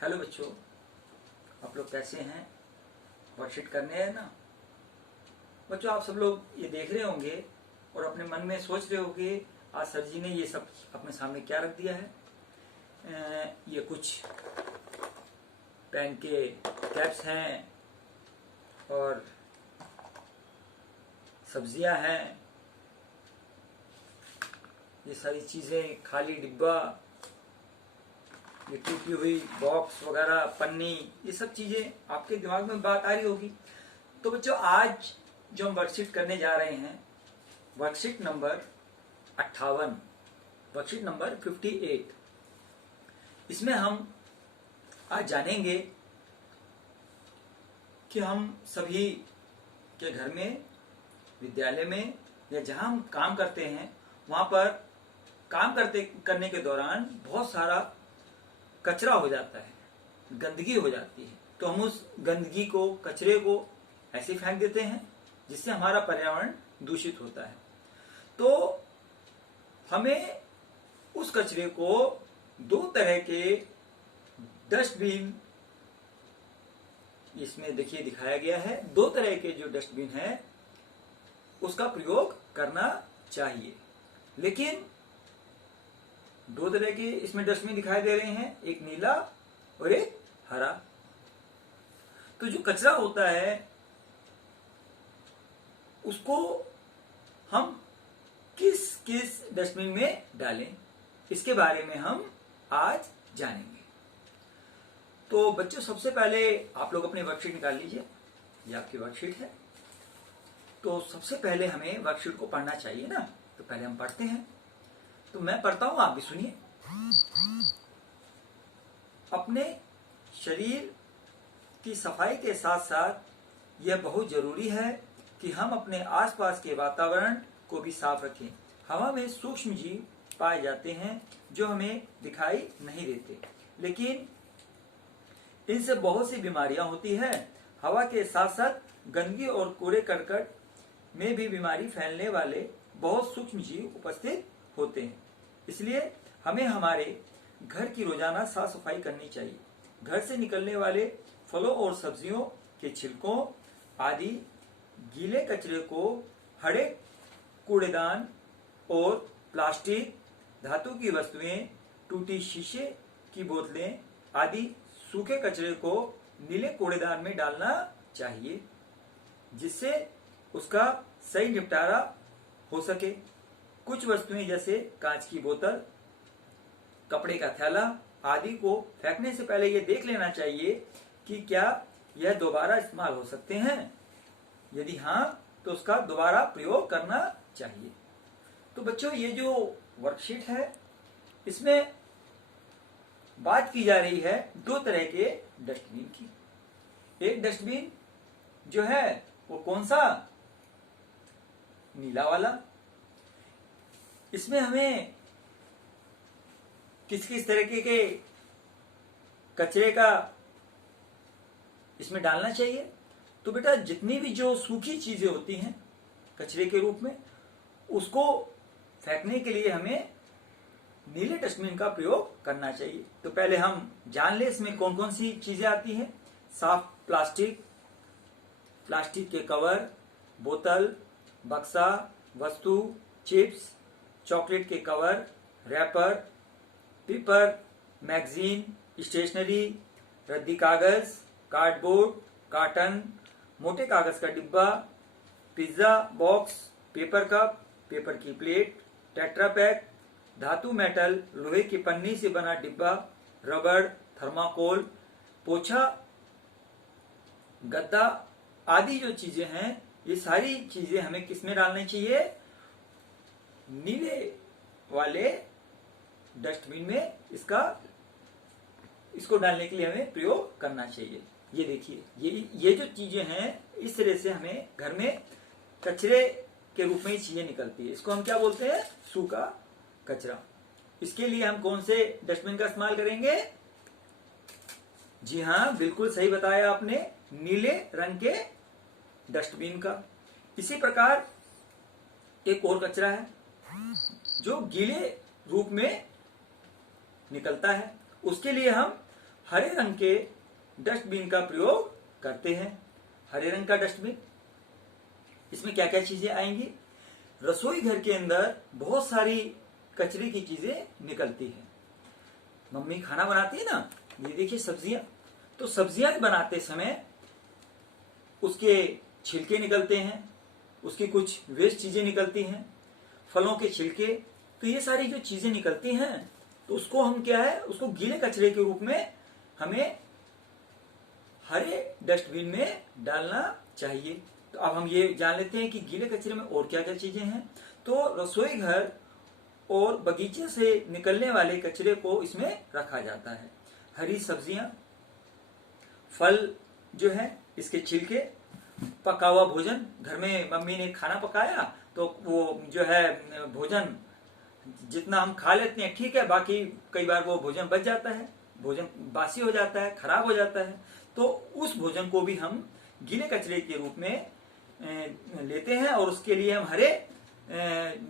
Hello बच्चों, आप लोग कैसे हैं? वर्कशीट करने हैं ना बच्चों? आप सब लोग ये देख रहे होंगे और अपने मन में सोच रहे होंगे आज सर जी ने ये सब अपने सामने क्या रख दिया है। ये कुछ पेन के कैप्स हैं और सब्जियां हैं, ये सारी चीजें, खाली डिब्बा, ये टूटी हुई बॉक्स वगैरह, पन्नी, ये सब चीजें आपके दिमाग में बात आ रही होगी। तो बच्चों, आज जो हम वर्कशीट करने जा रहे हैं, वर्कशीट नंबर 58, वर्कशीट नंबर 58, इसमें हम आज जानेंगे कि हम सभी के घर में, विद्यालय में या जहां हम काम करते हैं वहां पर काम करने के दौरान बहुत सारा कचरा हो जाता है, गंदगी हो जाती है। तो हम उस गंदगी को, कचरे को ऐसे फेंक देते हैं जिससे हमारा पर्यावरण दूषित होता है। तो हमें उस कचरे को दो तरह के डस्टबिन, इसमें देखिए दिखाया गया है, दो तरह के जो डस्टबिन है उसका प्रयोग करना चाहिए। लेकिन दो तरह के इसमें डस्टबिन दिखाई दे रहे हैं, एक नीला और एक हरा। तो जो कचरा होता है उसको हम किस किस डस्टबिन में डालें, इसके बारे में हम आज जानेंगे। तो बच्चों, सबसे पहले आप लोग अपनी वर्कशीट निकाल लीजिए, ये आपकी वर्कशीट है। तो सबसे पहले हमें वर्कशीट को पढ़ना चाहिए ना, तो पहले हम पढ़ते हैं। तो मैं पढ़ता हूं, आप भी सुनिए। अपने शरीर की सफाई के साथ साथ यह बहुत जरूरी है कि हम अपने आसपास के वातावरण को भी साफ रखें। हवा में सूक्ष्म जीव पाए जाते हैं जो हमें दिखाई नहीं देते, लेकिन इनसे बहुत सी बीमारियां होती है। हवा के साथ साथ गंदगी और कूड़े करकट में भी बीमारी फैलने वाले बहुत सूक्ष्म जीव उपस्थित होते हैं। इसलिए हमें हमारे घर की रोजाना साफ सफाई करनी चाहिए। घर से निकलने वाले फलों और सब्जियों के छिलकों आदि गीले कचरे को हरे कूड़ेदान और प्लास्टिक, धातु की वस्तुएं, टूटी शीशे की बोतलें आदि सूखे कचरे को नीले कूड़ेदान में डालना चाहिए, जिससे उसका सही निपटारा हो सके। कुछ वस्तुएं जैसे कांच की बोतल, कपड़े का थैला आदि को फेंकने से पहले ये देख लेना चाहिए कि क्या यह दोबारा इस्तेमाल हो सकते हैं। यदि हाँ, तो उसका दोबारा प्रयोग करना चाहिए। तो बच्चों, ये जो वर्कशीट है इसमें बात की जा रही है दो तरह के डस्टबिन की। एक डस्टबिन जो है वो कौन सा? नीला वाला। इसमें हमें किस किस तरीके के कचरे का इसमें डालना चाहिए? तो बेटा, जितनी भी जो सूखी चीजें होती हैं कचरे के रूप में, उसको फेंकने के लिए हमें नीले डस्टबिन का प्रयोग करना चाहिए। तो पहले हम जान ले इसमें कौन कौन सी चीजें आती हैं। साफ प्लास्टिक, प्लास्टिक के कवर, बोतल, बक्सा, वस्तु, चिप्स, चॉकलेट के cover, wrapper, paper, magazine, stationery, रद्दी कागज, कार्डबोर्ड, कार्टन, मोटे कागज का डिब्बा, pizza box, paper cup, paper की प्लेट, टेट्रा पैक, धातु, मेटल, लोहे की पन्नी से बना डिब्बा, रबड़, थर्माकोल, पोछा, गद्दा आदि जो चीजें हैं, ये सारी चीजें हमें किसमें डालनी चाहिए? नीले वाले डस्टबिन में इसको डालने के लिए हमें प्रयोग करना चाहिए। ये देखिए, ये जो चीजें हैं, इस तरह से हमें घर में कचरे के रूप में ही चीजें निकलती है। इसको हम क्या बोलते हैं? सूखा कचरा। इसके लिए हम कौन से डस्टबिन का इस्तेमाल करेंगे? जी हाँ, बिल्कुल सही बताया आपने, नीले रंग के डस्टबिन का। इसी प्रकार एक और कचरा है जो गीले रूप में निकलता है, उसके लिए हम हरे रंग के डस्टबिन का प्रयोग करते हैं। हरे रंग का डस्टबिन, इसमें क्या क्या चीजें आएंगी? रसोई घर के अंदर बहुत सारी कचरे की चीजें निकलती है। मम्मी खाना बनाती है ना, ये देखिए सब्जियां, तो सब्जियां बनाते समय उसके छिलके निकलते हैं, उसकी कुछ वेस्ट चीजें निकलती हैं, फलों के छिलके, तो ये सारी जो चीजें निकलती हैं तो उसको हम क्या है, उसको गीले कचरे के रूप में हमें हरे डस्टबिन में डालना चाहिए। तो अब हम ये जान लेते हैं कि गीले कचरे में और क्या क्या चीजें हैं। तो रसोई घर और बगीचे से निकलने वाले कचरे को इसमें रखा जाता है। हरी सब्जियां, फल जो है, इसके छिलके, पका हुआ भोजन, घर में मम्मी ने खाना पकाया तो वो जो है भोजन जितना हम खा लेते हैं ठीक है, बाकी कई बार वो भोजन बच जाता है, भोजन बासी हो जाता है, खराब हो जाता है, तो उस भोजन को भी हम गीले कचरे के रूप में लेते हैं और उसके लिए हम हरे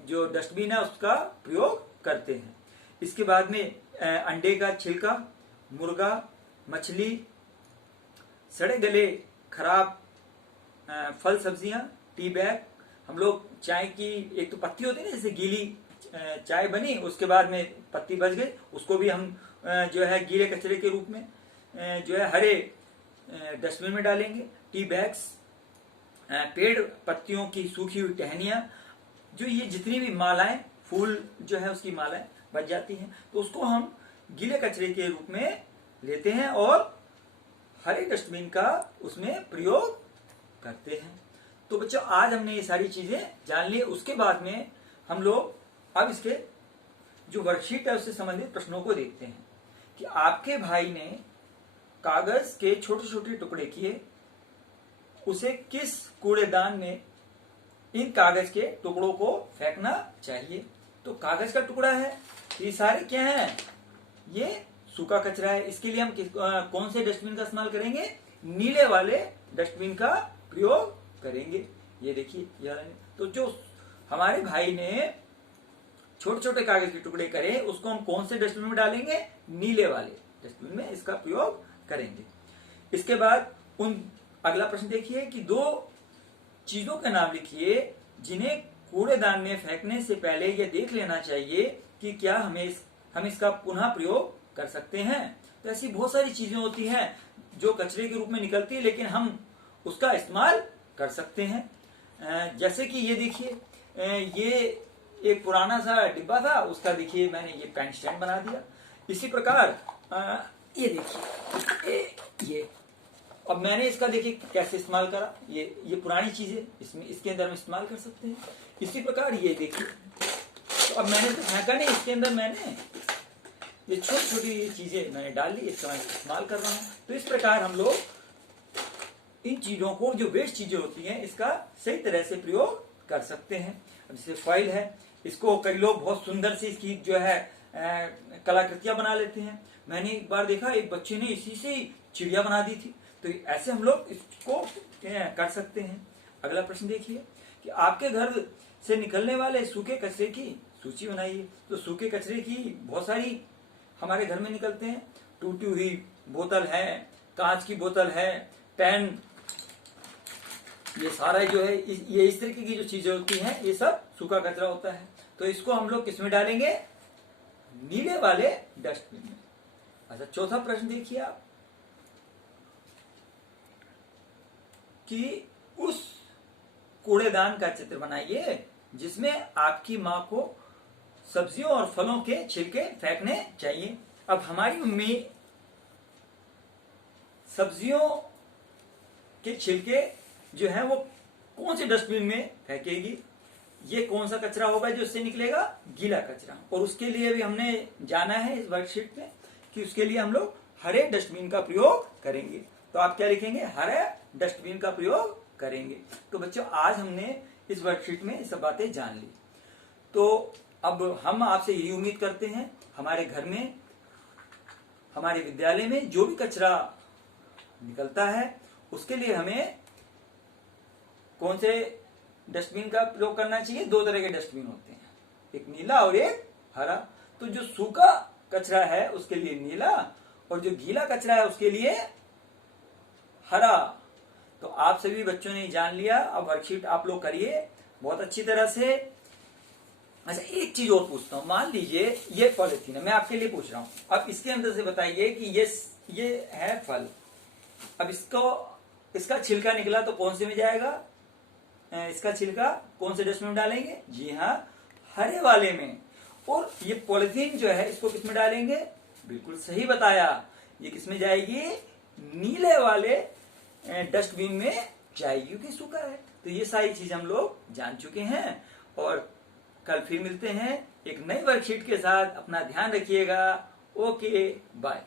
जो डस्टबिन है उसका प्रयोग करते हैं। इसके बाद में अंडे का छिलका, मुर्गा, मछली, सड़े गले खराब फल सब्जियां, टी बैग, हम लोग चाय की एक तो पत्ती होती है ना, जैसे गीली चाय बनी उसके बाद में पत्ती बच गई, उसको भी हम जो है गीले कचरे के रूप में जो है हरे डस्टबिन में डालेंगे। टी बैग्स, पेड़ पत्तियों की सूखी हुई टहनियां, जो ये जितनी भी मालाएं, फूल जो है उसकी मालाएं बच जाती हैं, तो उसको हम गीले कचरे के रूप में लेते हैं और हरे डस्टबिन का उसमें प्रयोग करते हैं। तो बच्चों आज हमने ये सारी चीजें जान ली। उसके बाद में हम लोग अब इसके जो वर्कशीट है उससे संबंधित प्रश्नों को देखते हैं कि आपके भाई ने कागज के छोटे छोटे टुकड़े किए, उसे किस कूड़ेदान में इन कागज के टुकड़ों को फेंकना चाहिए? तो कागज का टुकड़ा है, ये सारे क्या है, ये सूखा कचरा है, इसके लिए हम कौन से डस्टबिन का इस्तेमाल करेंगे? नीले वाले डस्टबिन का प्रयोग करेंगे। ये देखिए यार, तो जो हमारे भाई ने छोटे छोटे कागज के टुकड़े करे उसको हम कौन से डस्टबिन में डालेंगे? नीले वाले डस्टबिन में इसका प्रयोग करेंगे। इसके बाद अगला प्रश्न देखिए कि दो चीजों के नाम लिखिए जिन्हें कूड़ेदान में फेंकने से पहले यह देख लेना चाहिए कि क्या हम इसका पुनः प्रयोग कर सकते हैं। तो ऐसी बहुत सारी चीजें होती हैं जो कचरे के रूप में निकलती है लेकिन हम उसका इस्तेमाल कर सकते हैं। जैसे कि ये देखिए, ये एक पुराना सा डिब्बा था, उसका देखिए मैंने ये पेन स्टैंड बना दिया। इसी प्रकार ये देखिए, ये अब मैंने इसका देखिए कैसे इस्तेमाल करा, ये पुरानी चीजें इसमें इसके अंदर हम इस्तेमाल कर सकते हैं। इसी प्रकार ये देखिए, तो अब मैंने तो फेंका नहीं, इसके अंदर मैंने ये छोटी छोटी चीजें मैंने डाल ली, इसका मैं इस्तेमाल कर रहा हूं। तो इस प्रकार हम लोग इन चीजों को, जो वेस्ट चीजें होती हैं, इसका सही तरह से प्रयोग कर सकते हैं। अब जैसे फाइल है, इसको कई लोग बहुत सुंदर से इसकी जो है कलाकृतियां बना लेते हैं। मैंने एक बार देखा एक बच्चे ने इसी से चिड़िया बना दी थी। तो ऐसे हम लोग इसको कर सकते हैं। अगला प्रश्न देखिए कि आपके घर से निकलने वाले सूखे कचरे की सूची बनाइए। तो सूखे कचरे की बहुत सारी हमारे घर में निकलते हैं। टूटी हुई बोतल है, कांच की बोतल है, पेन, ये सारा जो है ये इस तरीके की जो चीजें होती हैं ये सब सूखा कचरा होता है। तो इसको हम लोग किसमें डालेंगे? नीले वाले डस्टबिन में। अच्छा, चौथा प्रश्न देखिए आप कि उस कूड़ेदान का चित्र बनाइए जिसमें आपकी माँ को सब्जियों और फलों के छिलके फेंकने चाहिए। अब हमारी मम्मी सब्जियों के छिलके जो है वो कौन से डस्टबिन में फेंकेगी? ये कौन सा कचरा होगा जो इससे निकलेगा? गीला कचरा। और उसके लिए भी हमने जाना है इस वर्कशीट में कि उसके लिए हम लोग हरे डस्टबिन का प्रयोग करेंगे। तो आप क्या लिखेंगे? हरे डस्टबिन का प्रयोग करेंगे। तो बच्चों आज हमने इस वर्कशीट में सब बातें जान ली। तो अब हम आपसे यही उम्मीद करते हैं हमारे घर में, हमारे विद्यालय में जो भी कचरा निकलता है उसके लिए हमें कौन से डस्टबिन का प्रयोग करना चाहिए? दो तरह के डस्टबिन होते हैं, एक नीला और एक हरा। तो जो सूखा कचरा है उसके लिए नीला और जो गीला कचरा है उसके लिए हरा। तो आप सभी बच्चों ने जान लिया। अब वर्कशीट आप लोग करिए बहुत अच्छी तरह से। अच्छा, एक चीज और पूछता हूं। मान लीजिए ये पॉलिथीन है, मैं आपके लिए पूछ रहा हूं। अब इसके अंदर से बताइए कि ये है फल। अब इसका छिलका निकला तो कौन से में जाएगा? इसका छिलका कौन से डस्टबिन में डालेंगे? जी हाँ, हरे वाले में। और ये पॉलिथीन जो है इसको किस में डालेंगे? बिल्कुल सही बताया, ये किस में जाएगी? नीले वाले डस्टबिन में जाएगी, क्योंकि सूखा है। तो ये सारी चीज हम लोग जान चुके हैं और कल फिर मिलते हैं एक नई वर्कशीट के साथ। अपना ध्यान रखिएगा। Okay, bye.